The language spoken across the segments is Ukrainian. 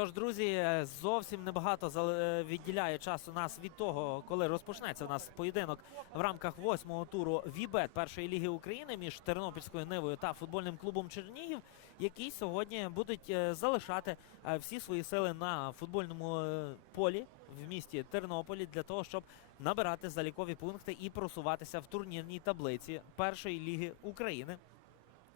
Отож, друзі, е, зовсім небагато е, відділяє часу нас від того, коли розпочнеться у нас поєдинок в рамках восьмого туру Вібет першої ліги України між Тернопільською Нивою та футбольним клубом Чернігів, які сьогодні будуть е, залишати всі свої сили на футбольному полі в місті Тернополі для того, щоб набирати залікові пункти і просуватися в турнірній таблиці першої ліги України.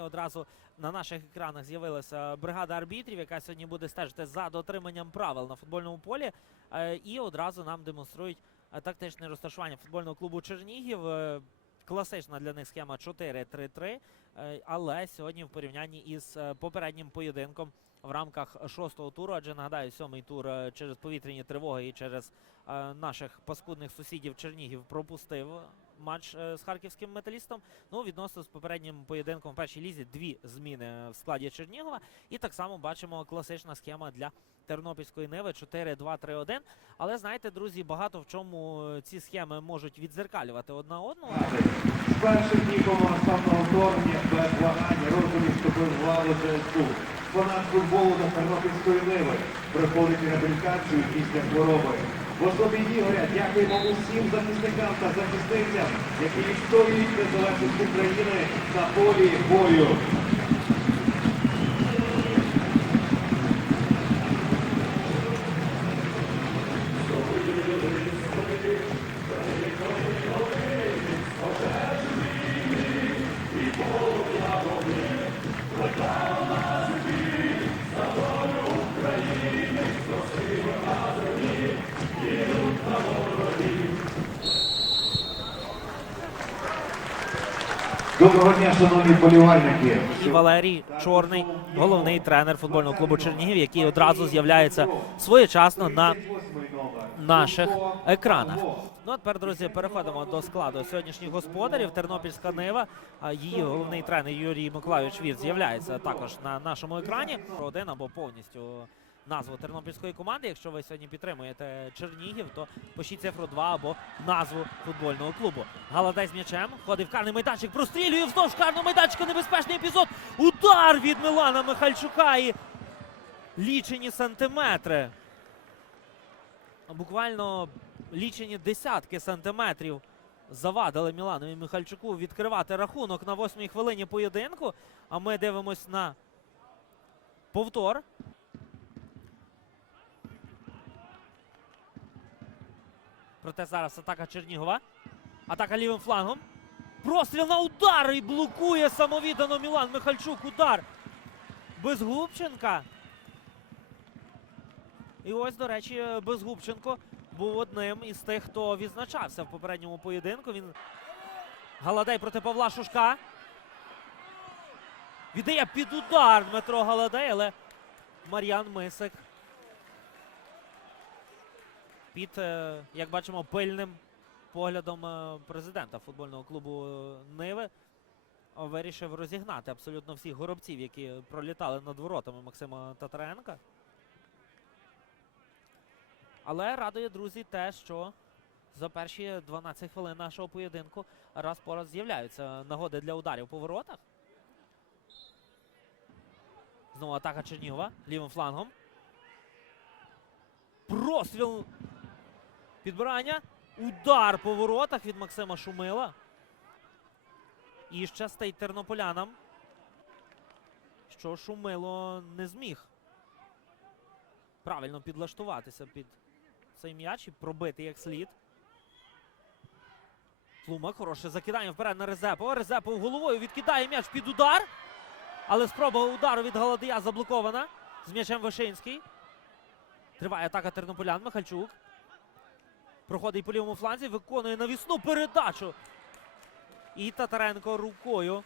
Одразу на наших екранах з'явилася бригада арбітрів, яка сьогодні буде стежити за дотриманням правил на футбольному полі. Е, І одразу нам демонструють е, тактичне розташування футбольного клубу Чернігів. Е, Класична для них схема 4-3-3. е, Але сьогодні в порівнянні із е, попереднім поєдинком в рамках шостого туру, адже нагадаю, сьомий тур е, через повітряні тривоги і через е, наших паскудних сусідів Чернігів пропустив матч е, з харківським металістом. Ну, відносно з попереднім поєдинком в першій лізі дві зміни в складі Чернігова. І так само бачимо класична схема для Тернопільської Ниви 4-2-3-1. Але знаєте, друзі, багато в чому е, ці схеми можуть відзеркалювати одна одну. Перших днів повномасштабного вторгнення без вагань розумів вступив в лаву ЗСУ. Фанат футболу до Тернопільської ниви проходить реабілітацію після хвороби. Особі Ігоря дякуємо усім захисникам та захисницям, які відстоюють незалежність України на полі бою. Доброго дня, шановні полівальники. І Валерій Чорний, головний тренер футбольного клубу Чернігів, який одразу з'являється своєчасно на наших екранах. Ну а тепер, друзі, переходимо до складу сьогоднішніх господарів. Тернопільська Нива. Її головний тренер Юрій Миколайович Вірт з'являється також на нашому екрані. Один або повністю назву тернопільської команди. Якщо ви сьогодні підтримуєте Чернігів, то пишіть цифру 2 або назву футбольного клубу. Галадей з м'ячем ходить в карний майданчик, прострілює вздовж карного майданчика. Небезпечний епізод. Удар від Милана Михальчука і лічені сантиметри. Буквально лічені десятки сантиметрів завадили Міланові Михальчуку відкривати рахунок на восьмій хвилині поєдинку. А ми дивимось на повтор. Проте зараз атака Чернігова. Атака лівим флангом. Простріл на удар і блокує самовіддано Мілан Михальчук. Удар Безгубченка. І ось, до речі, Безгубченко був одним із тих, хто відзначався в попередньому поєдинку. Він Галадей проти Павла Шушка. Віддає під удар Дмитро Галадей, але Мар'ян Мисик під, е, як бачимо, пильним поглядом е, президента футбольного клубу е, Ниви вирішив розігнати абсолютно всіх горобців, які пролітали над воротами Максима Татаренка. Але радує, друзі, те, що за перші 12 хвилин нашого поєдинку раз по раз з'являються нагоди для ударів по воротах. Знову атака Чернігова лівим флангом. Простріл підбирання. Удар по воротах від Максима Шумила. І ще щастить тернополянам, що Шумило не зміг правильно підлаштуватися під цей м'яч і пробити як слід. Тлумак хороше закидання вперед на Резепова. Резепов головою відкидає м'яч під удар. Але спроба удару від Галадія заблокована. З м'ячем Вишинський. Триває атака тернополян. Михальчук. Проходить по лівому фланзі, виконує навісну передачу. І Татаренко рукою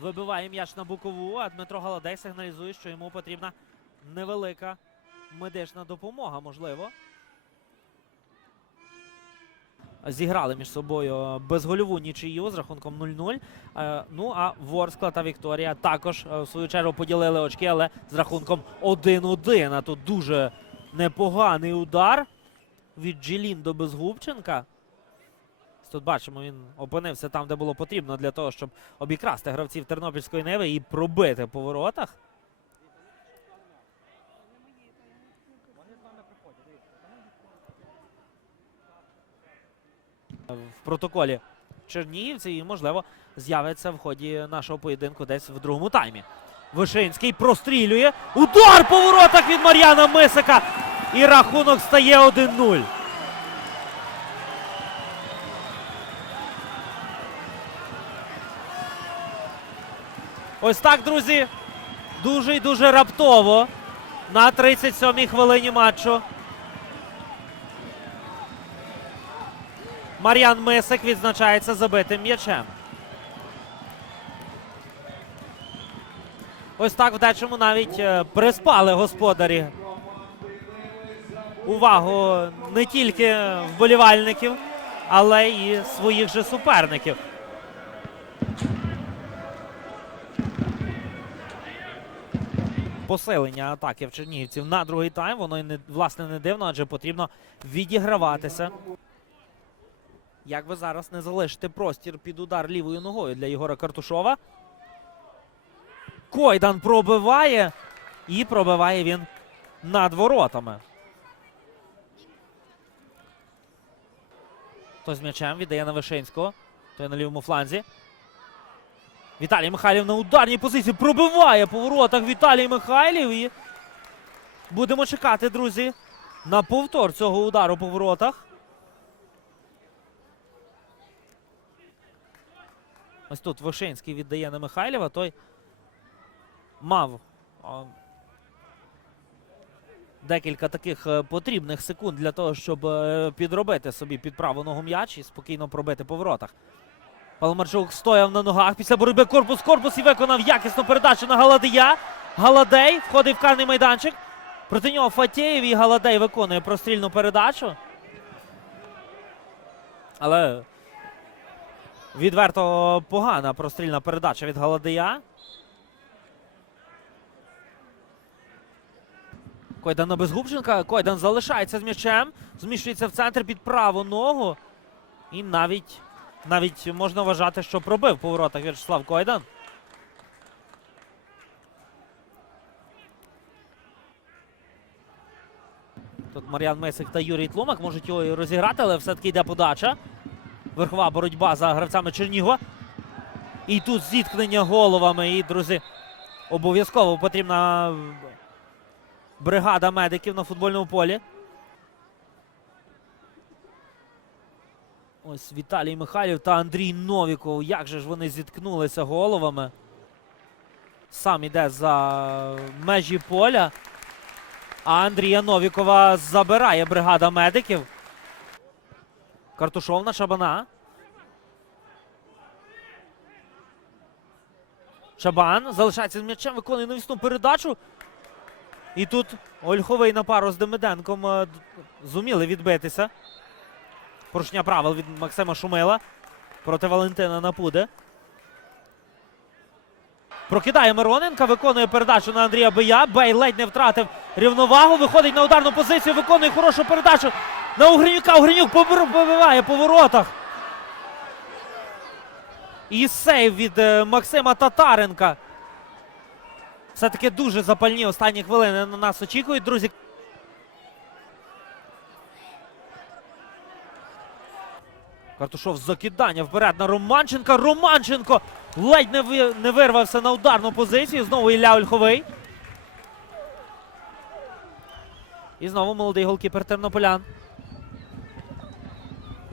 вибиває м'яч на бокову, а Дмитро Галадей сигналізує, що йому потрібна невелика медична допомога, можливо. зіграли між собою безгольову нічию з рахунком 0-0. Е, Ну а Ворскла та Вікторія також е, в свою чергу поділили очки, але з рахунком 1-1. А тут дуже непоганий удар від Джилін до Безгубченка. Тут бачимо, він опинився там, де було потрібно для того, щоб обікрасти гравців Тернопільської Неви і пробити по воротах. В протоколі Чернігівці і, можливо, з'явиться в ході нашого поєдинку десь в другому таймі. Вишинський прострілює. Удар по воротах від Мар'яна Мисика. І рахунок стає 1-0. Ось так, друзі. Дуже і дуже раптово. На 37-й хвилині матчу. Мар'ян Мисик відзначається забитим м'ячем. Ось так в дечому навіть е, приспали господарі. Увагу не тільки вболівальників, але і своїх же суперників. Посилення атаки в Чернігівців на другий тайм. Воно не власне не дивно, адже потрібно відіграватися. Як ви зараз не залишите простір під удар лівою ногою для Єгора Картушова? Койдан пробиває. І пробиває він над воротами. Той з м'ячем віддає на Вишинського. Той на лівому фланзі. Віталій Михайлів на ударній позиції пробиває по воротах Віталій Михайлів. І будемо чекати, друзі, на повтор цього удару по воротах. Ось тут Вишинський віддає на Михайлєва. Той мав декілька таких е, потрібних секунд для того, щоб е, підробити собі під праву ногу м'яч і спокійно пробити по воротах. Паламарчук стояв на ногах після боротьби корпус корпус і виконав якісну передачу на Галадия. Галадей входить в карний майданчик. Проти нього Фатєєв і Галадей виконує прострільну передачу. Але відверто погана прострільна передача від Галадия. Койдан на Безгубченка. Койдан залишається з м'ячем. Зміщується в центр під праву ногу. І навіть, навіть можна вважати, що пробив по воротах В'ячеслав Койдан. Тут Мар'ян Мисик та Юрій Тлумак можуть його розіграти, але все-таки йде подача. Верхова боротьба за гравцями Чернігова. І тут зіткнення головами. І, друзі, обов'язково потрібна бригада медиків на футбольному полі. Ось Віталій Михайлів та Андрій Новіков. Як же ж вони зіткнулися головами? Сам іде за межі поля. А Андрія Новікова забирає бригада медиків. Картушов на Шабана. Шабан залишається з м'ячем, виконує навісну передачу. І тут Ольховий на пару з Демиденком е, зуміли відбитися. Порушення правил від Максима Шумила проти Валентина Напуде. Прокидає Мироненка, виконує передачу на Андрія Бия. Бей ледь не втратив рівновагу. Виходить на ударну позицію, виконує хорошу передачу на Угринюка. Угринюк побиває по воротах. І сейв від е, Максима Татаренка. Все-таки дуже запальні останні хвилини на нас очікують, друзі. Картушов закидання вперед на Романченка. Романченко ледь не, ви- не вирвався на ударну позицію. Знову Ілля Ольховий. І знову молодий голкіпер Тернополян.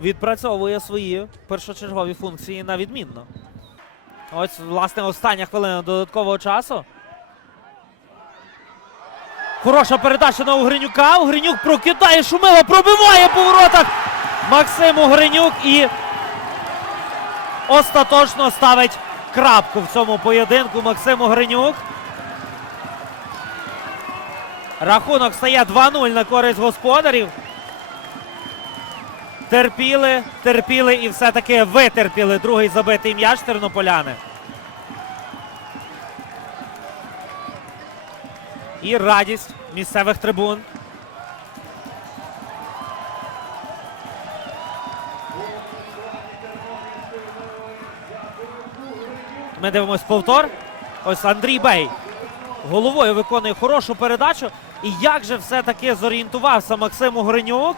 Відпрацьовує свої першочергові функції на відмінно. Ось, власне, остання хвилина додаткового часу. Хороша передача на Угринюка. Угринюк прокидає Шумила, пробиває по воротах. Максим Угринюк і остаточно ставить крапку в цьому поєдинку. Максим Угринюк. Рахунок стає 2-0 на користь господарів. терпіли, терпіли і все-таки витерпіли другий забитий м'яч тернополяни. І радість місцевих трибун. Ми дивимось повтор. Ось Андрій Бей головою виконує хорошу передачу. І як же все-таки зорієнтувався Максим Угринюк.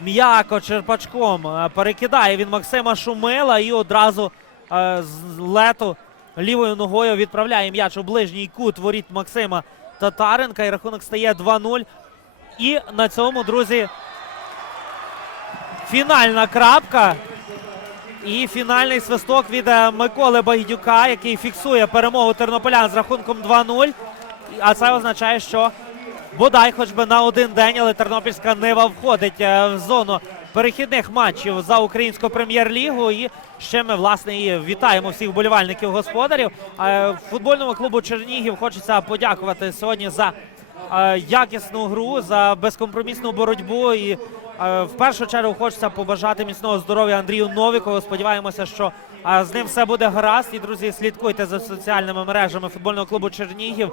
М'яко черпачком е, перекидає він Максима Шумила і одразу е, з лету лівою ногою відправляє м'яч у ближній кут воріт Максима Татаренка. І рахунок стає 2-0. І на цьому, друзі, фінальна крапка. І фінальний свисток від е, Миколи Байдюка, який фіксує перемогу тернополян з рахунком 2-0. А це означає, що бодай хоч би на один день, але Тернопільська Нива входить е, в зону перехідних матчів за українську прем'єр-лігу. І ще ми власне і вітаємо всіх вболівальників господарів. Е, Футбольному клубу Чернігів хочеться подякувати сьогодні за е, якісну гру, за безкомпромісну боротьбу. І е, в першу чергу хочеться побажати міцного здоров'я Андрію Новікову. Сподіваємося, що з ним все буде гаразд. І друзі, слідкуйте за соціальними мережами футбольного клубу Чернігів.